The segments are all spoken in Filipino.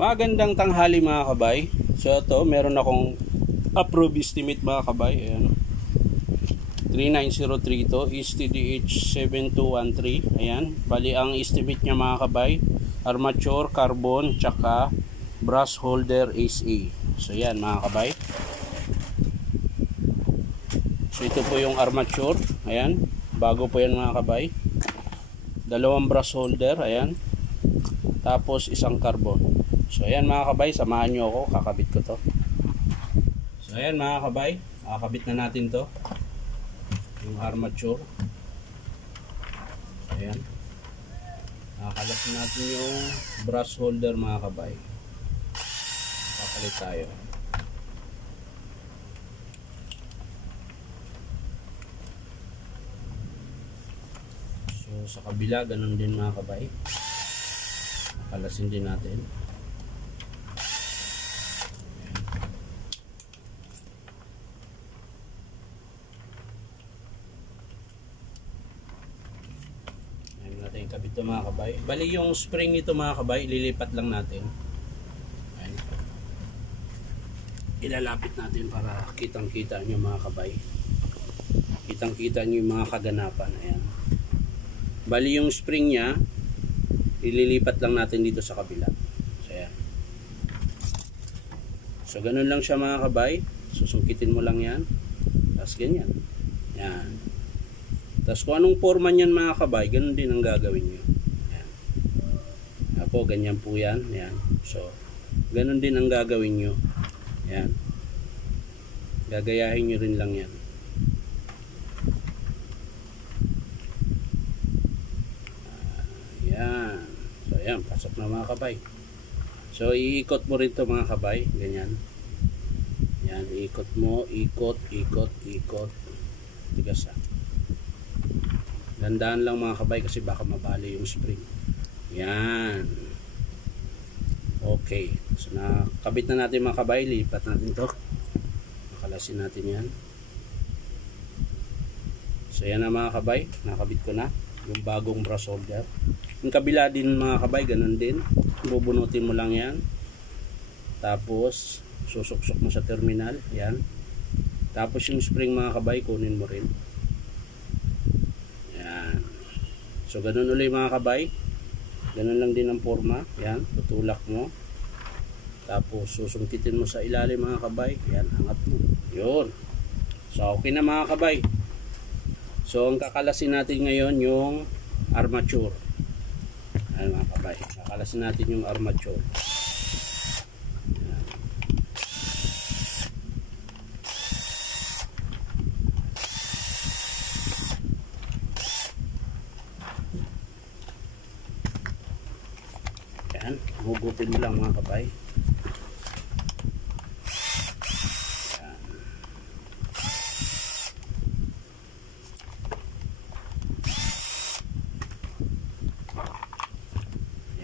Magandang tanghali mga kabay. So ito, meron akong approved estimate mga kabay. Ayan. 39032 STDH7213. Ayan. Bali ang estimate niya mga kabay, armature, carbon, tsaka brush holder AC. So ayan mga kabay. So ito po yung armature. Ayan. Bago po yan mga kabay. Dalawang brush holder. Ayan. Tapos isang carbon. So ayan mga kabay, samahan nyo ako, kakabit ko to. So ayan mga kabay, kakabit na natin to, yung armature. Ayan, nakakalap natin yung brush holder mga kabay. Kakalit tayo. So sa kabila ganun din mga kabay, nakalasin din natin. Kabit ito mga kabay. Bali yung spring nito mga kabay, ililipat lang natin. Ayan. Ilalapit natin para kitang-kita nyo mga kabay. Kitang-kita nyo yung mga kaganapan. Ayan. Bali yung spring nya, ililipat lang natin dito sa kabila. So, ayan. So ganun lang siya mga kabay. Susungkitin mo lang yan. Tapos ganyan. Ayan. Tapos kung anong forma niyan mga kabay, ganun din ang gagawin nyo. Ayan. Ako, ganyan po yan. Ayan. So, ganun din ang gagawin nyo. Ayan. Gagayahin nyo rin lang yan. Ayan. So, ayan. Pasok na mga kabay. So, iikot mo rin ito mga kabay. Ganyan. Ayan. Iikot mo. Ikot, ikot, ikot. Tigas ha. Gandaan lang mga kabay kasi baka mabali yung spring. Yan. Okay. So nakabit na natin mga kabay. Lipat natin to. Nakalasin natin yan. So yan na mga kabay. Nakabit ko na. Yung bagong brush holder. Yung kabila din mga kabay. Ganun din. Bubunutin mo lang yan. Tapos susuksok mo sa terminal. Yan. Tapos yung spring mga kabay. Kunin mo rin. So ganun ulit mga kabay. Ganun lang din ang forma. Yan, tutulak mo. Tapos susungkitin mo sa ilalim mga kabay. Yan, angat mo. Yun. So okay na mga kabay. So ang kakalasin natin ngayon yung armature. Ayan mga kabay. Kakalasin natin yung armature. Yan, hugupin mo lang mga kabay.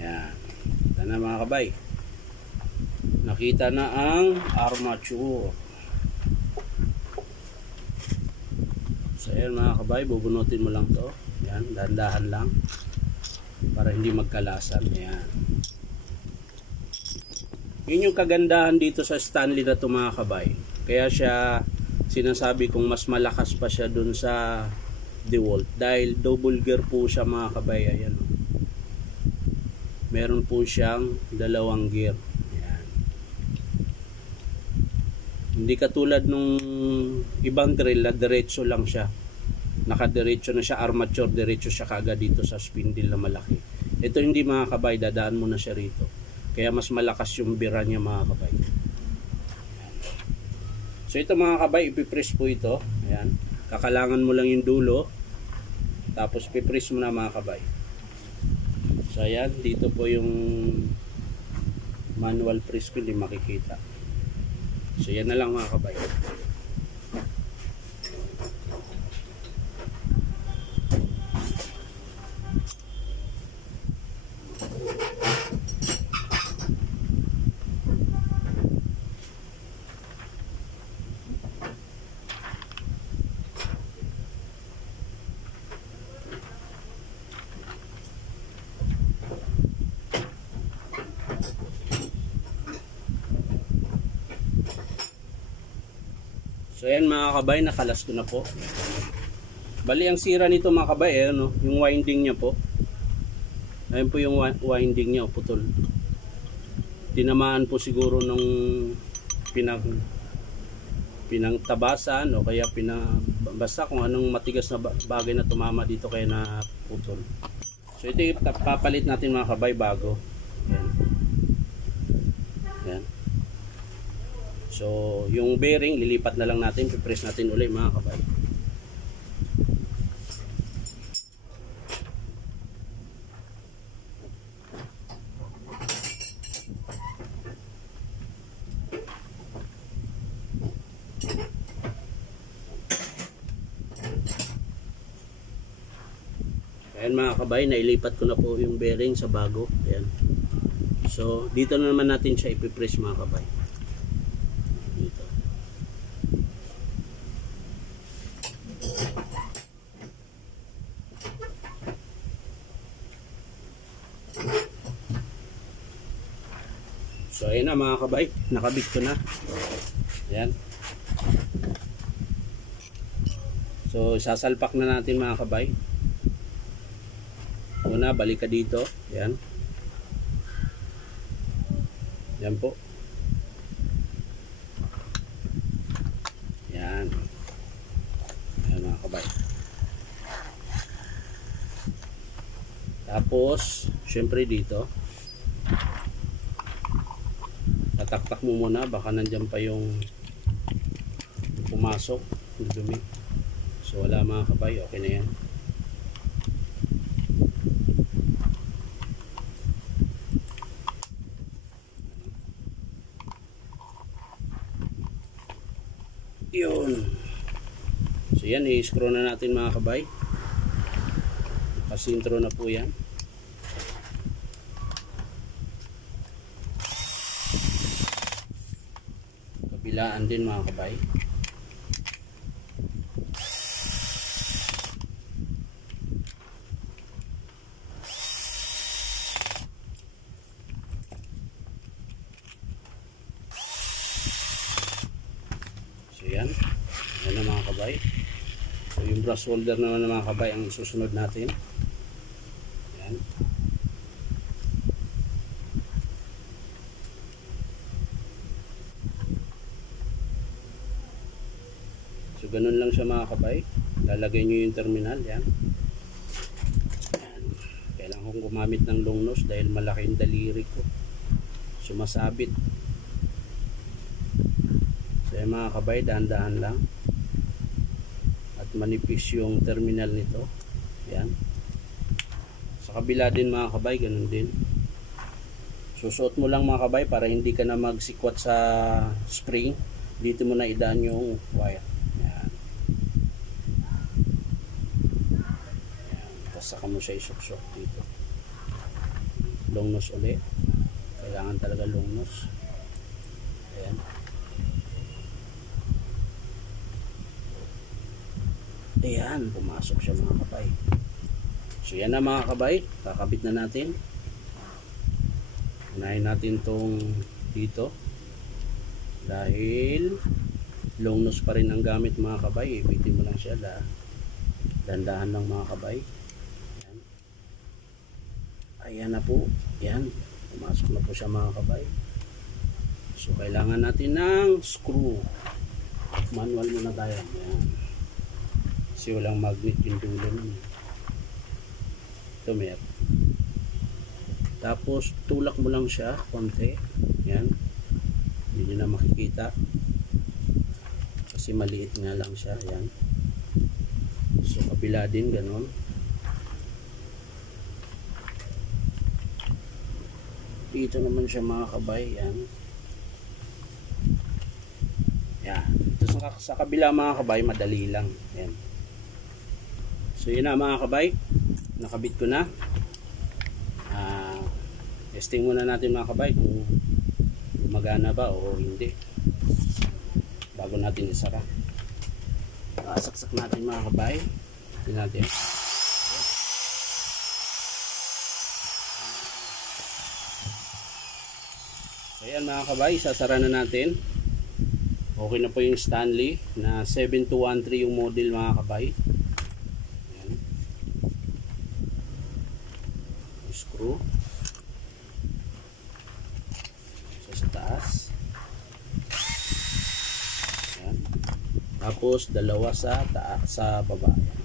Yan. Ito na mga kabay. Nakita na ang armature. So yan mga kabay, bubunutin mo lang to. Yan, dahan-dahan lang. Para hindi magkalasan. Yan. Yun yung kagandahan dito sa Stanley na ito mga kabay. Kaya siya sinasabi kong mas malakas pa siya dun sa DeWalt. Dahil double gear po siya mga kabay. Ayan. Meron po siyang dalawang gear. Ayan. Hindi katulad nung ibang drill na diretso lang siya. Nakadiretso na siya, armature, diretso siya kagad dito sa spindle na malaki. Ito hindi mga kabay, dadaan mo na siya rito. Kaya mas malakas yung bira niya mga kabay. So ito mga kabay, ipipress po ito. Ayan. Kakalangan mo lang yung dulo. Tapos pipress mo na mga kabay. So ayan, dito po yung manual press ko, hindi makikita. So yan na lang mga kabay. So ayan mga kabay, nakalas ko na po. Bali ang sira nito mga kabay, no? Yung winding niya po. Ayun po yung winding niya, putol. Tinamaan po siguro nung pinangtabasan o kaya basta kung anong matigas na bagay na tumama dito kaya na putol. So ito yung papalit natin mga kabay bago. Yan. Yan. So yung bearing lilipat na lang natin, pipress natin ulit mga kabay. Ayan mga kabay, nailipat ko na po yung bearing sa bago. Ayan. So dito na naman natin siya ipipress mga kabay. Dito. So ayan na mga kabay, nakabit ko na. Ayan. So sasalpak na natin mga kabay. Una, balik ka dito. Yan. Yan po. Yan. Yan mga kabay. Tapos, syempre dito. Tataktak mo muna. Baka nandyan pa yung pumasok. Yung dumi. So, wala mga kabay. Okay na yan. Yun. So yan, i-screw na natin mga kabay. Pasintro na po yan. Kabilaan din mga kabay. Yan. Yan na mga kabay. So yung brush holder naman na mga kabay ang susunod natin. Yan. So ganun lang siya mga kabay. Lalagay nyo yung terminal. Yan. Yan. Kailangan kong gumamit ng long nose dahil malaki yung daliri ko. Sumasabit. So mga kabay, dahan-dahan lang. At manipis yung terminal nito. Yan. Sa kabila din mga kabay, ganun din. Susuot mo lang mga kabay para hindi ka na magsikwat sa spring. Dito mo na idaan yung wire. Yan. Yan. Tapos saka mo siya isuksok dito. Long nose ulit. Kailangan talaga long nose. Ayan. Ayan, pumasok siya mga kabay. So yan na mga kabay, kakabit na natin. Unahin natin tong dito. Dahil long nose pa rin ang gamit mga kabay, ibitin mo lang siya. Dandahan lang mga kabay. Ayan. Ayan na po. Ayan, pumasok na po siya mga kabay. So kailangan natin ng screw. Manual muna tayo. Ayan. Kasi walang magnet yung dulo nun. Ito meron. Tapos tulak mo lang siya konti. Yan. Hindi nyo na makikita. Kasi maliit nga lang siya. Yan. So kabila din ganon. Dito naman siya mga kabay. Yan. Yan. Ito sa kabila mga kabay, madali lang. Yan. So yun na mga kabay, nakabit ko na. Testing muna natin mga kabay kung gumagana ba o hindi bago natin isara. Saksak natin mga kabay. Tingnan natin. So yan mga kabay, sasara na natin. Okay na po yung Stanley na 7213 yung model mga kabay. Ayan. Screw. So, sa taas. Ayan. Tapos dalawa sa taas, sa baba. Ayan.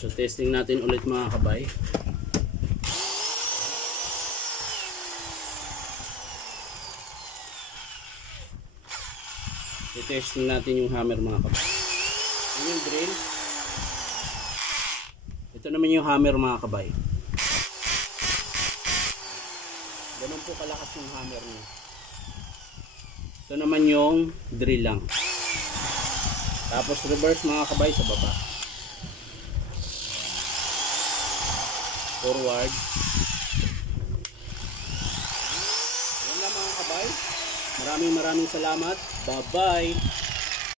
So testing natin ulit mga kabay. So testing natin yung hammer mga kabay. Ito yung drill. Ito naman yung hammer mga kabay. Ganun po kalakas yung hammer niya. Ito naman yung drill lang. Tapos reverse mga kabay sa baba. Forward. Ayan lang mga kabay. Maraming salamat. Bye bye.